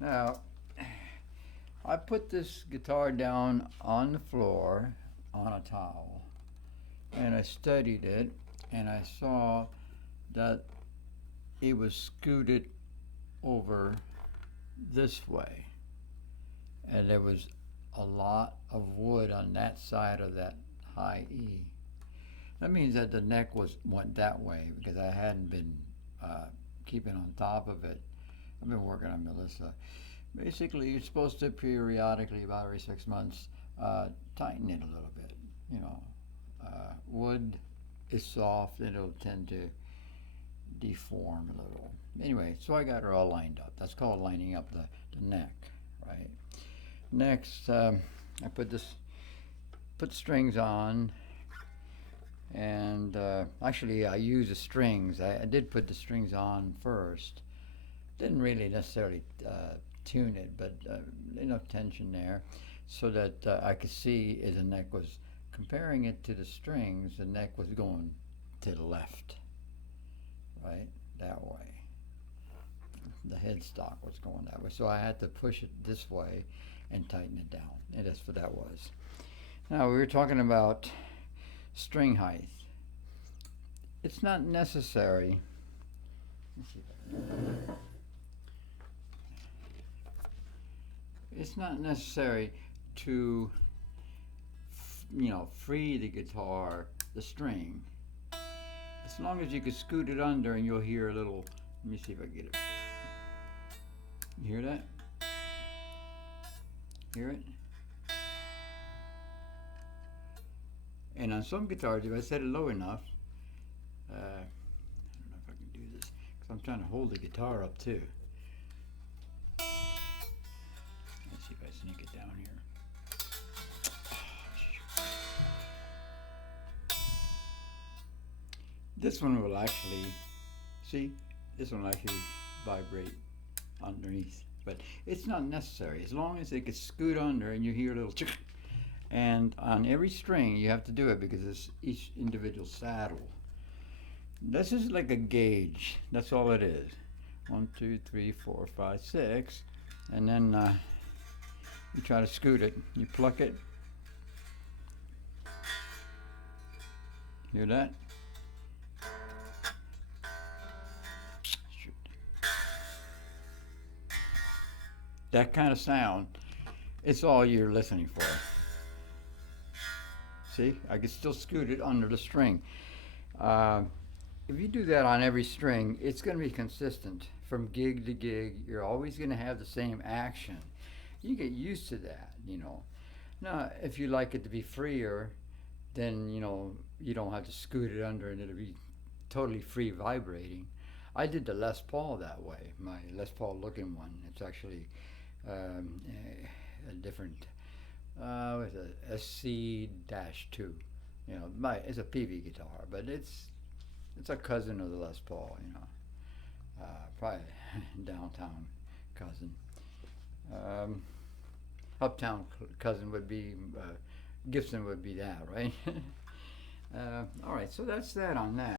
Now, I put this guitar down on the floor on a towel and I studied it and I saw that it was scooted over this way and there was a lot of wood on that side of that high E. That means that the neck went that way because I hadn't been keeping on top of it. I've been working on Melissa. Basically, you're supposed to periodically, about every 6 months, tighten it a little bit. You know, wood is soft and it'll tend to deform a little. Anyway, so I got her all lined up. That's called lining up the neck, right? Next, I put strings on, and actually I used the strings. I did put the strings on first. Didn't really necessarily tune it, but enough tension there so that I could see as the neck was comparing it to the strings, the neck was going to the left, right, that way. The headstock was going that way, so I had to push it this way and tighten it down, and that's what that was. Now we were talking about string height. It's not necessary. Let's see if I can. It's not necessary to, free the guitar, the string. As long as you can scoot it under and you'll hear a little, let me see if I get it. You hear that? Hear it? And on some guitars, if I set it low enough, I don't know if I can do this, because I'm trying to hold the guitar up too. Let's see if I sneak it down here. This one will actually, see, this one will actually vibrate underneath, but it's not necessary as long as it can scoot under and you hear a little chick. And on every string you have to do it because it's each individual saddle. This is like a gauge, that's all it is. 1, 2, 3, 4, 5, 6, and then you try to scoot it, you pluck it. Hear that? That kind of sound, it's all you're listening for. See, I can still scoot it under the string. If you do that on every string, it's going to be consistent from gig to gig. You're always going to have the same action. You get used to that, Now, if you like it to be freer, then, you don't have to scoot it under and it'll be totally free vibrating. I did the Les Paul that way, my Les Paul looking one. It's actually a different, with a SC-2. It's a PV guitar, but it's a cousin of the Les Paul, probably downtown cousin. Uptown cousin would be, Gibson would be that, right? All right, so that's that on that.